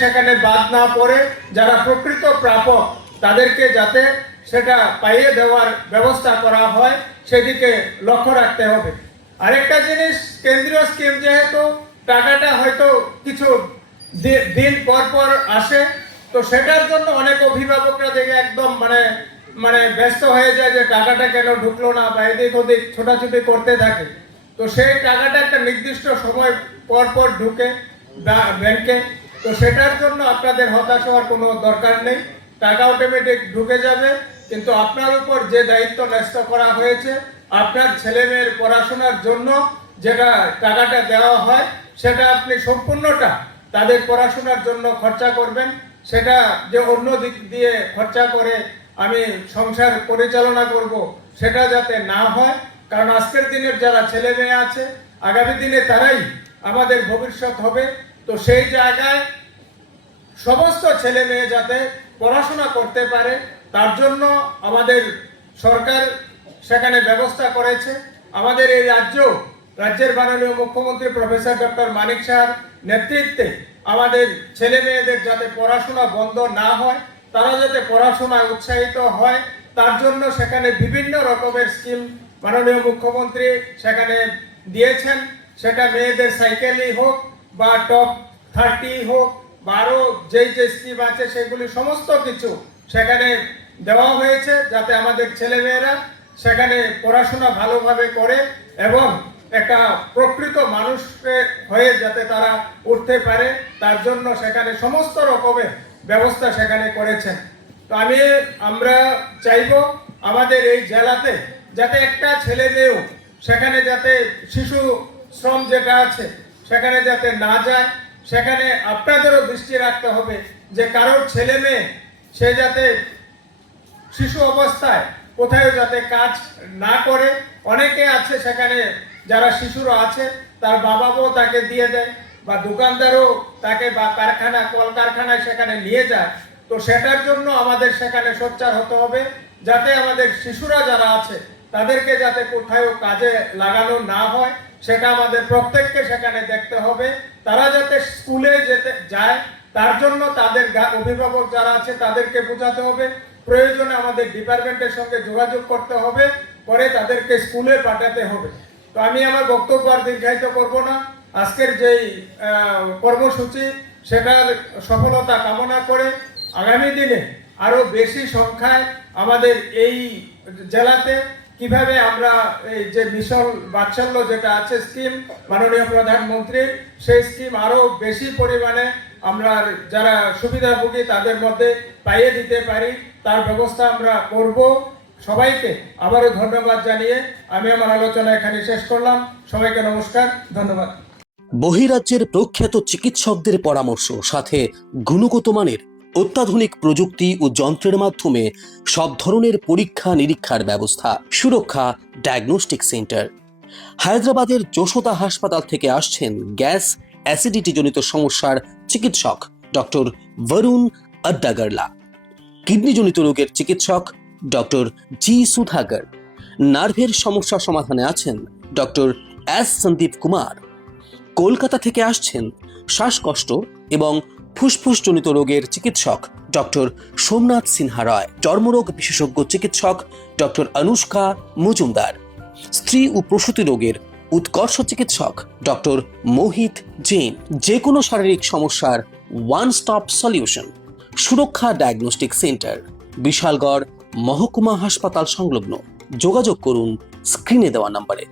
সেখানে বাদ না পড়ে যারা প্রকৃত প্রাপক তাদেরকে যাতে সেটা পাইয়ে দেওয়ার ব্যবস্থা করা হয় সেদিকে লক্ষ্য রাখতে হবে। আরেকটা জিনিস, কেন্দ্রীয় স্কিম যেহেতু টাকাটা হয়তো কিছু দিন পর পর আসে, তো সেটার জন্য অনেক অভিভাবকরা দেখে একদম মানে ব্যস্ত হয়ে যায় যে টাকাটা কেন ঢুকলো না বা এদিক ওদিক ছোটাছুটি করতে থাকে। তো সেই টাকাটা একটা নির্দিষ্ট সময় পর পর ঢুকে ব্যাংকে, তো সেটার জন্য আপনাদের হতাশ হওয়ার কোনো দরকার নেই। টাকা অটোমেটিক ঢুকে যাবে, কিন্তু আপনার উপর যে দায়িত্ব ন্যস্ত করা হয়েছে আপনার ছেলে মেয়ের পড়াশোনার জন্য যেটা টাকাটা দেওয়া হয় সেটা আপনি সম্পূর্ণটা তাদের পড়াশোনার জন্য খরচা করবেন। সেটা যে অন্য দিক দিয়ে খরচা করে আমি সংসার পরিচালনা করব সেটা যাতে না হয়, কারণ আজকের দিনের যারা ছেলে মেয়ে আছে আগামী দিনে তারাই আমাদের ভবিষ্যৎ হবে। তো সেই জায়গায় সমস্ত ছেলে মেয়ে যাতে পড়াশোনা করতে পারে তার জন্য আমাদের সরকার সেখানে ব্যবস্থা করেছে। আমাদের এই রাজ্যের মাননীয় মুখ্যমন্ত্রী প্রফেসর ডক্টর মানিক সাহার নেতৃত্বে আমাদের ছেলে মেয়েদের যাতে পড়াশোনা বন্ধ না হয়, তারা যাতে পড়াশোনায় উৎসাহিত হয়, তার জন্য সেখানে বিভিন্ন রকমের স্কিম মাননীয় মুখ্যমন্ত্রী সেখানে দিয়েছেন। সেটা মেয়েদের সাইকেলই হোক বা টপ 30 হোক বা আরও যে স্কিম আছে সেগুলি সমস্ত কিছু সেখানে দেওয়া হয়েছে যাতে আমাদের ছেলেমেয়েরা সেখানে পড়াশোনা ভালোভাবে করে এবং একটা প্রকৃত মানুষ হয়ে যাতে তারা উঠতে পারে, তার জন্য সেখানে সমস্ত রকমের ব্যবস্থা সেখানে করেছেন। তো আমরা চাইব আমাদের এই জেলাতে যাতে একটা ছেলে মেয়েও সেখানে যাতে শিশু শ্রম যেটা আছে সেখানে যাতে না যায়। সেখানে আপনাদেরও দৃষ্টি রাখতে হবে যে কারোর ছেলে মেয়ে সে যাতে শিশু অবস্থায় কোথাও যাতে কাজ না করে। অনেকে আছে সেখানে যারা শিশুরা আছে তার বাবা বউ তাকে দিয়ে দেয় বা দোকানদারও তাকে বা কলকারখানায় সেখানে নিয়ে যায়। তো সেটার জন্য আমাদের সেখানে সোচ্চার হতে হবে যাতে আমাদের শিশুরা যারা আছে তাদেরকে যাতে কোথাও কাজে লাগানো না হয়, সেটা আমাদের প্রত্যেককে সেখানে দেখতে হবে। তারা যাতে স্কুলে যেতে যায় তার জন্য তাদের অভিভাবক যারা আছে তাদেরকে বোঝাতে হবে, প্রয়োজনে আমাদের ডিপার্টমেন্টের সঙ্গে যোগাযোগ করতে হবে, পরে তাদেরকে স্কুলে পাঠাতে হবে। তো আমি আমার বক্তব্য আর দীর্ঘায়িত করব না। আজকের যেই কর্মসূচি সেটার সফলতা কামনা করে আগামী দিনে আরো বেশি সংখ্যায় আমাদের এই জেলাতে কিভাবে আমরা এই যে মিশন বাৎসল্য যেটা আছে স্কিম মাননীয় প্রধানমন্ত্রী, সেই স্কিম আরো বেশি পরিমাণে আমরা যারা সুবিধাভোগী তাদের মধ্যে পাইয়ে দিতে পারি তার ব্যবস্থা আমরা করব। সবাইকে আবারও ধন্যবাদ জানিয়ে আমি আমার আলোচনা এখানে শেষ করলাম। সবাইকে নমস্কার, ধন্যবাদ। বহিরাজ্যের প্রখ্যাত চিকিৎসকদের পরামর্শ সাথে গুণগত মানের অত্যাধুনিক প্রযুক্তি ও যন্ত্রের মাধ্যমে সব ধরনের পরীক্ষা নিরীক্ষার ব্যবস্থা। সুরক্ষা ডায়াগনস্টিক সেন্টার। হায়দ্রাবাদের যশোদা হাসপাতাল থেকে আসছেন গ্যাস অ্যাসিডিটি জনিত সমস্যার চিকিৎসক ডক্টর বরুণ আড্ডাগারলা, কিডনি জনিত রোগের চিকিৎসক ডক্টর জি সুধাকর, নার্ভের সমস্যা সমাধানে আছেন ডক্টর এস সন্দীপ কুমার। কলকাতা থেকে আসছেন শ্বাসকষ্ট এবং ফুসফুসজনিত রোগের চিকিৎসক ডক্টর সোমনাথ সিনহা রায়, চর্মরোগ বিশেষজ্ঞ চিকিৎসক ডক্টর অনুষ্কা মজুমদার, স্ত্রী ও প্রসূতি রোগের উৎকর্ষ চিকিৎসক ডক্টর মোহিত জৈন। যে কোনো শারীরিক সমস্যার ওয়ান স্টপ সলিউশন। সুরক্ষা ডায়াগনস্টিক সেন্টার, বিশালগড় মহকুমা হাসপাতাল সংলগ্ন। যোগাযোগ করুন স্ক্রিনে দেওয়া নম্বরে।